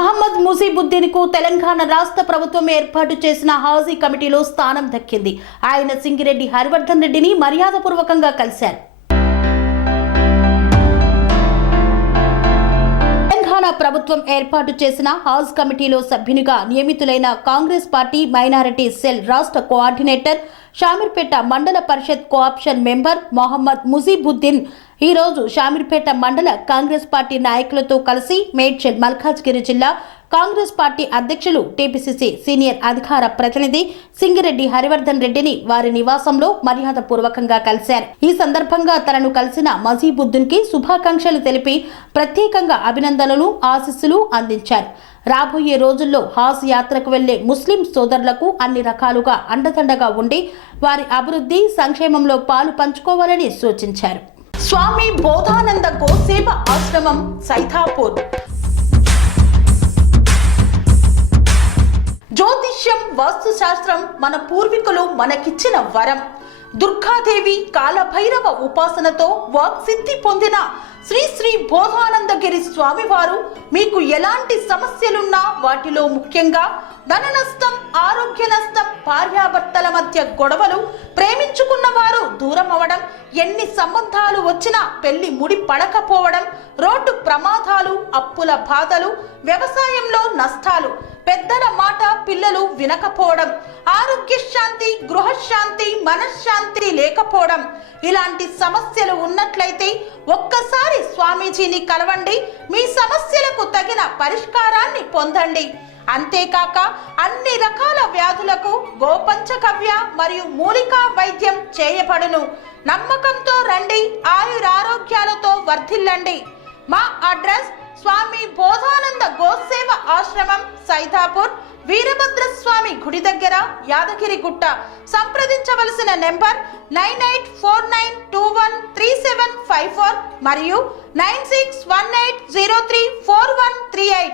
మహమ్మద్ ముజీబుద్దీన్ కు తెలంగాణ రాష్ట్ర ప్రభుత్వం ఏర్పాటు చేసిన హాజీ కమిటీలో స్థానం దక్కింది. ఆయన సింగిరెడ్డి హరివర్ధన్ రెడ్డిని మర్యాదపూర్వకంగా కలిశారు. తెలంగాణ ప్రభుత్వం ఏర్పాటు చేసిన హాజ్ కమిటీలో సభ్యునిగా నియమితులైన కాంగ్రెస్ పార్టీ మైనారిటీ సెల్ రాష్ట్ర కోఆర్డినేటర్, షామీర్పేట మండల పరిషత్ కోఆప్షన్ మెంబర్ మహమ్మద్ ముజీబుద్దీన్ ఈ రోజు షామీర్పేట మండల కాంగ్రెస్ పార్టీ నాయకులతో కలిసి మేడ్చల్ మల్కాజ్గిరి జిల్లా కాంగ్రెస్ పార్టీ అధ్యక్షులు, టీపీసీసీ సీనియర్ అధికార ప్రతినిధి సింగిరెడ్డి హరివర్ధన్ రెడ్డిని వారి నివాసంలో మర్యాదపూర్వకంగా కలిశారు. ఈ సందర్భంగా తనను కలిసిన ముజీబుద్దీన్ కి శుభాకాంక్షలు తెలిపి ప్రత్యేకంగా అభినందనలు, ఆశీస్సులు అందించారు. రాబోయే రోజుల్లో హాజ్ యాత్రకు వెళ్లే ముస్లిం సోదరులకు అన్ని రకాలుగా అండదండగా ఉండి వారి అభివృద్ధి, సంక్షేమంలో పాలు పంచుకోవాలని సూచించారు. స్వామి బోధానంద గోసేవ ఆశ్రమం, సైతాపూర్. జ్యోతిష్యం, వాస్తుశాస్త్రం మన పూర్వీకులు మనకిచ్చిన వరం. దుర్గాదేవి, కాలభైరవ ఉపాసనతో వాక్సిద్ధి పొందిన శ్రీ శ్రీ బోధానందగిరి స్వామివారు మీకు ఎలాంటి సమస్యలున్నా, వాటిలో ముఖ్యంగా ధన నష్టం, ఆరోగ్య నష్టం, భార్యాభర్తల మధ్య గొడవలు, ప్రేమించుకున్న వారు దూరం అవడం, ఎన్ని సంబంధాలు వచ్చినా పెళ్లి ముడి పడకపోవడం, రోడ్డు ప్రమాదాలు, అప్పుల బాధలు, వ్యవసాయంలో నష్టాలు, పెద్దల మాట పిల్లలు వినకపోవడం, ఆరోగ్య శాంతి, గృహశాంతి, మనశ్శాంతి లేకపోవడం, ఇలాంటి సమస్యలు ఉన్నట్లయితే ఒక్కసారి స్వామీజీని కలవండి. మీ సమస్యలకు తగిన పరిష్కారాన్ని పొందండి. అంతేకాక అన్ని రకాల వ్యాధులకు గోపంచగవ్య మరియు మూలికా వైద్యం చేయబడును. నమ్మకంతో రండి, ఆయురారోగ్యాలతో వర్ధిల్లండి. మా అడ్రస్ స్వామి బోధానంద గోసేవ ఆశ్రమం, సైతాపూర్, వీరభద్రస్వామి గుడి దగ్గర, యాదగిరిగుట్ట. సంప్రదించవలసిన నెంబర్ 9849213754 మరియు 9618034138.